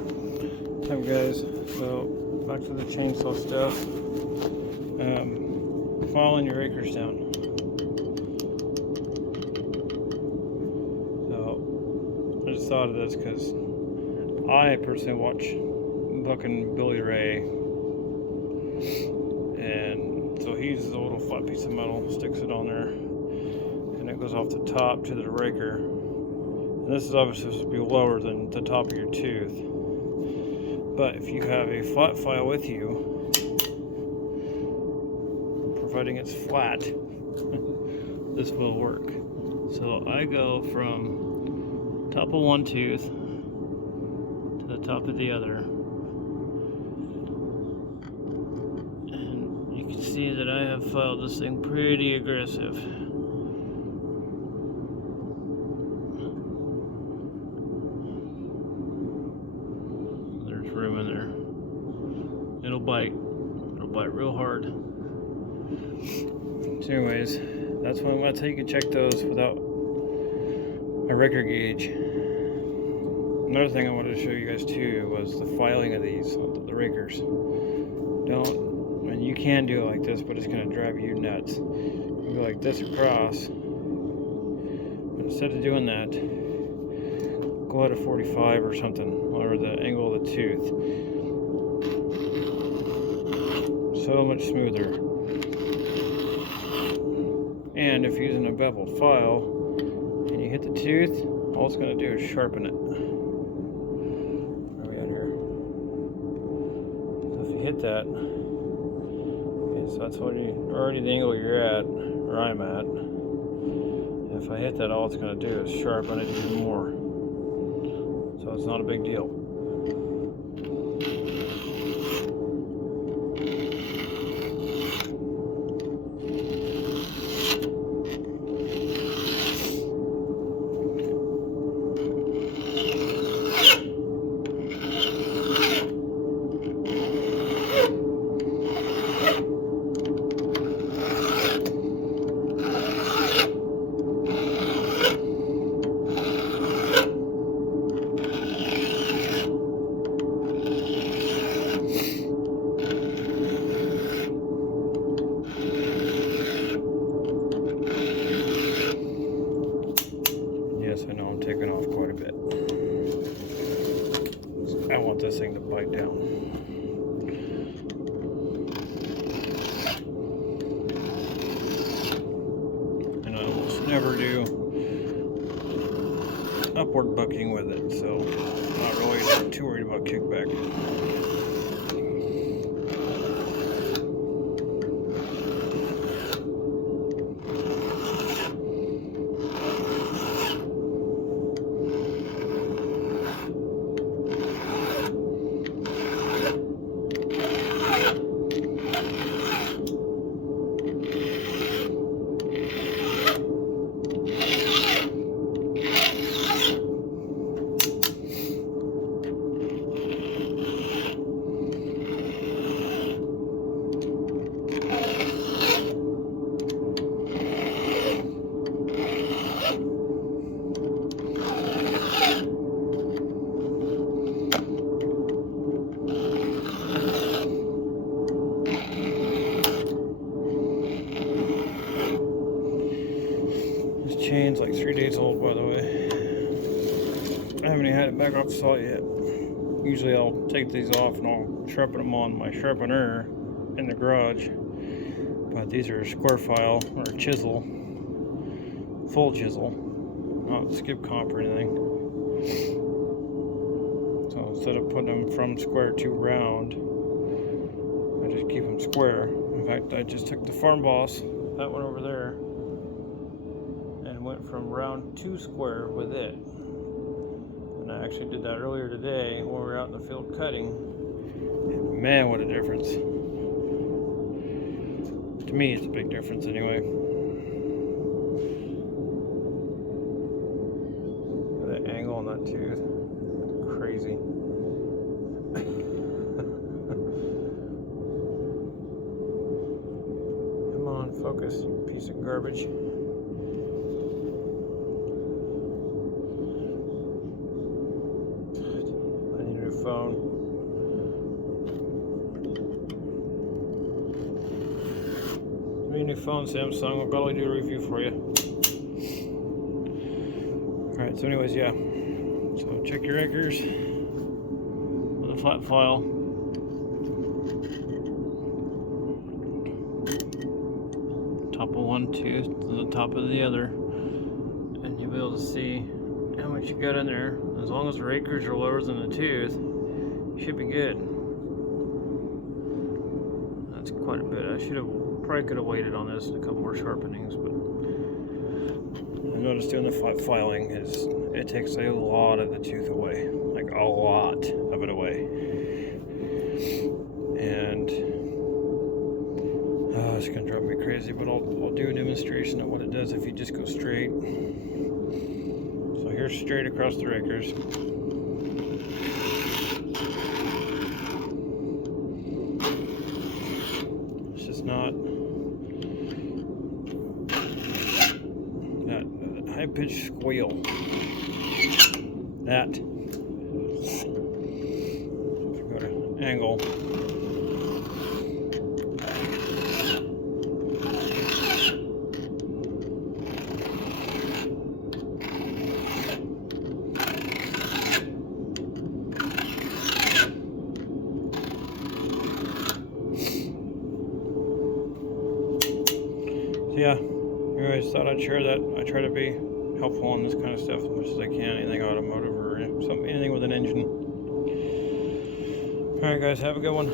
Hi guys, so back to the chainsaw stuff. Filing your acres down. So I just thought of this because I personally watch Buck and Billy Ray, and so he uses a little flat piece of metal, sticks it on there, and it goes off the top to the raker. And this is obviously supposed to be lower than the top of your tooth. But if you have a flat file with you, providing it's flat, this will work. So I go from top of one tooth to the top of the other. And you can see that I have filed this thing pretty aggressive. Room in there. It'll bite real hard. So anyways, that's how you can check those without a raker gauge. Another thing I wanted to show you guys too was the filing of these, the rakers. You can do it like this, but it's going to drive you nuts. You go like this across, but instead of doing that, go at a 45 or something, or the angle of the tooth. So much smoother. And if using a beveled file and you hit the tooth, all it's going to do is sharpen it. Where are we at here? So if you hit that, okay, so that's already the angle you're at, or I'm at. And if I hit that, all it's going to do is sharpen it even more. So it's not a big deal. Yes, I know I'm taking off quite a bit. I want this thing to bite down. And I almost never do upward bucking with it, so I'm not really too worried about kickback. Chain's like 3 days old, by the way. I haven't even had it back off the saw yet. Usually I'll take these off and I'll sharpen them on my sharpener in the garage. But these are a square file or a chisel, full chisel, not skip comp or anything. So instead of putting them from square to round, I just keep them square. In fact, I just took the Farm Boss, that one over there, went from round to square with it. And I actually did that earlier today when we were out in the field cutting. And man, what a difference. To me, it's a big difference anyway. That angle on that tooth, crazy. Come on, focus, you piece of garbage. phone. Give me a new phone, Samsung. I'll probably do a review for you. Alright, so anyways, yeah. So check your anchors with a flat file. Top of one tooth to the top of the other. And you'll be able to see how much you got in there. As long as the rakers are lower than the tooth, you should be good. That's quite a bit. I probably could have waited on this and a couple more sharpenings, but I noticed doing the flat filing is it takes a lot of the tooth away, like a lot of it away. And it's gonna drive me crazy, but I'll do a demonstration of what it does if you just go straight. So here's straight across the rakers. It's just not that high-pitched squeal. That. So if you go to angle. Yeah, anyways, thought I'd share that. I try to be helpful on this kind of stuff as much as I can, anything automotive or anything with an engine. Alright guys, have a good one.